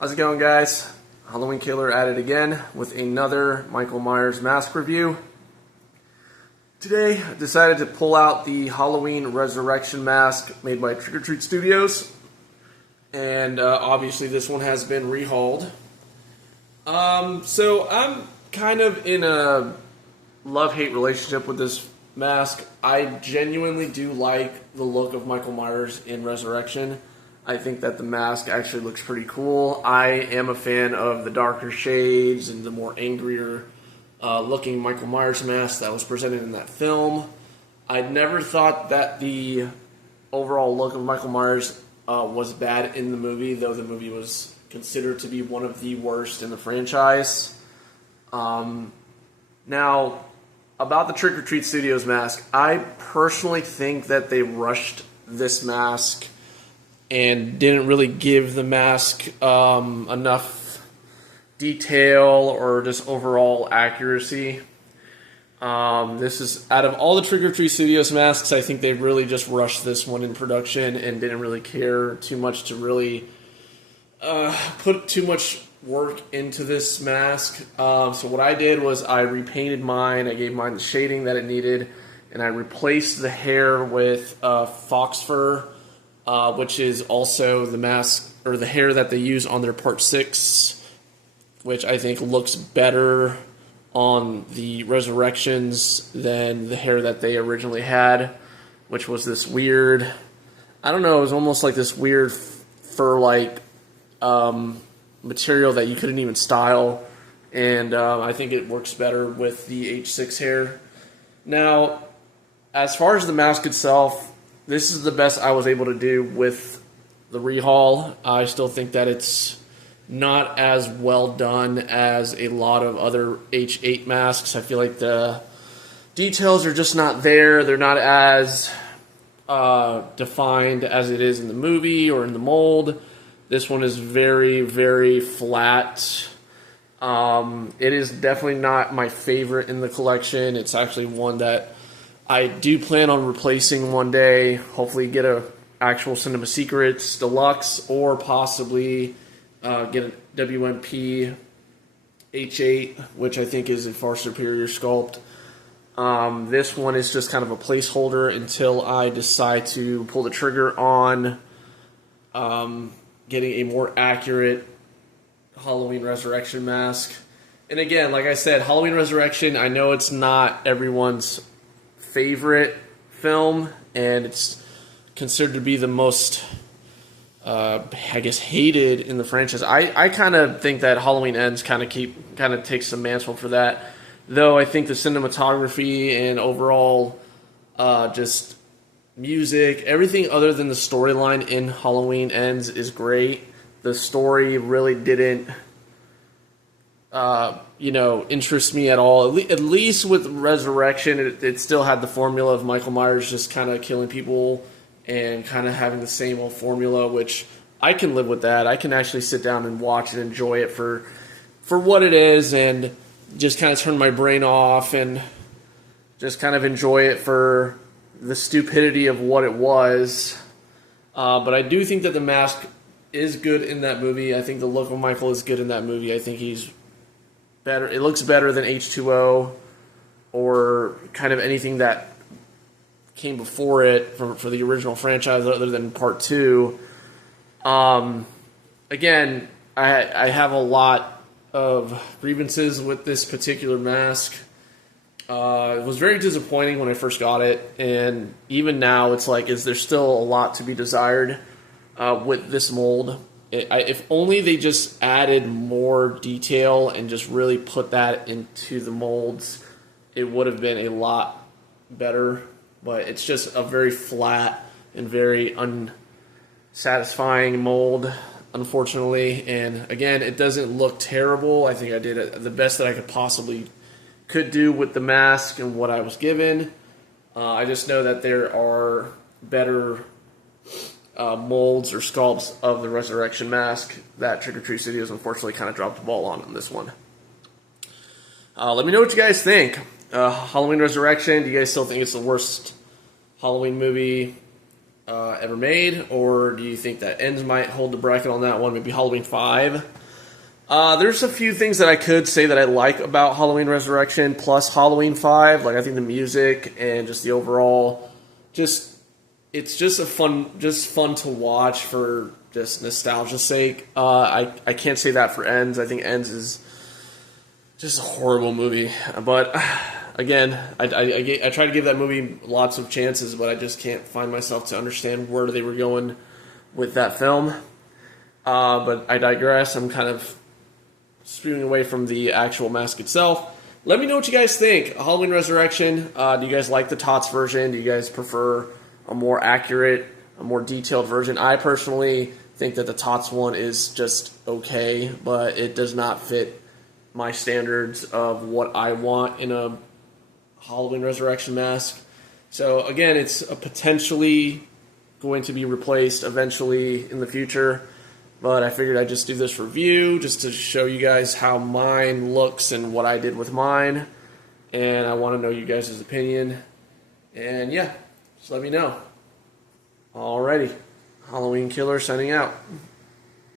How's it going, guys? Halloween Killer at it again with another Michael Myers mask review. Today, I decided to pull out the Halloween Resurrection mask made by Trick or Treat Studios. And obviously this one has been rehauled. So I'm kind of in a love-hate relationship with this mask. I genuinely do like the look of Michael Myers in Resurrection. I think that the mask actually looks pretty cool. I am a fan of the darker shades and the more angrier looking Michael Myers mask that was presented in that film. I never thought that the overall look of Michael Myers was bad in the movie, though the movie was considered to be one of the worst in the franchise. Now, about the Trick or Treat Studios mask, I personally think that they rushed this mask and didn't really give the mask enough detail or just overall accuracy. This is, out of all the Trick or Treat Studios masks, I think they really just rushed this one in production and didn't really care too much to really put too much work into this mask. So what I did was I repainted mine, I gave mine the shading that it needed, and I replaced the hair with fox fur, which is also the mask or the hair that they use on their Part 6, which I think looks better on the Resurrections than the hair that they originally had, which was this weird, I don't know, it was almost like this weird fur-like material that you couldn't even style, and I think it works better with the H6 hair. Now, as far as the mask itself, this is the best I was able to do with the rehaul. I still think that it's not as well done as a lot of other H8 masks. I feel like the details are just not there. They're not as defined as it is in the movie or in the mold. This one is very, very flat. It is definitely not my favorite in the collection. It's actually one that I do plan on replacing one day. Hopefully get a actual Cinema Secrets Deluxe or possibly get a WMP H8, which I think is a far superior sculpt. This one is just kind of a placeholder until I decide to pull the trigger on getting a more accurate Halloween Resurrection mask. And again, like I said, Halloween Resurrection, I know it's not everyone's favorite film, and it's considered to be the most, I guess, hated in the franchise. I kind of think that Halloween Ends kind of takes the mantle for that, though I think the cinematography and overall just music, everything other than the storyline in Halloween Ends is great. The story really didn't interest me at all. At least with Resurrection, it still had the formula of Michael Myers just kind of killing people and kind of having the same old formula, which I can live with that. I can actually sit down and watch and enjoy it for what it is and just kind of turn my brain off and just kind of enjoy it for the stupidity of what it was. But I do think that the mask is good in that movie. I think the look of Michael is good in that movie. I think he's better. It looks better than H2O or kind of anything that came before it for the original franchise other than Part 2. Again, I have a lot of grievances with this particular mask. It was very disappointing when I first got it, and even now it's like, is there still a lot to be desired with this mold? If only they just added more detail and just really put that into the molds, it would have been a lot better. But it's just a very flat and very unsatisfying mold, unfortunately. And again, it doesn't look terrible. I think I did the best that I could do with the mask and what I was given. I just know that there are better molds or sculpts of the Resurrection mask that Trick or Treat Studios unfortunately kind of dropped the ball on this one. Let me know what you guys think. Halloween Resurrection, do you guys still think it's the worst Halloween movie? ever made, or do you think that Ends might hold the bracket on that one? Maybe Halloween 5. There's a few things that I could say that I like about Halloween Resurrection plus Halloween 5. Like, I think the music and just the overall, it's just fun to watch for just nostalgia's sake. I can't say that for Ends. I think Ends is just a horrible movie. But again, I try to give that movie lots of chances, but I just can't find myself to understand where they were going with that film. But I digress. I'm kind of spewing away from the actual mask itself. Let me know what you guys think. Halloween Resurrection, do you guys like the Tots version? Do you guys prefer a more accurate, a more detailed version? I personally think that the Tots one is just okay, but it does not fit my standards of what I want in a Halloween Resurrection mask. So again, it's a potentially going to be replaced eventually in the future. But I figured I'd just do this review just to show you guys how mine looks and what I did with mine. And I want to know you guys' opinion. And yeah, just let me know. Alrighty. Halloween Killer signing out.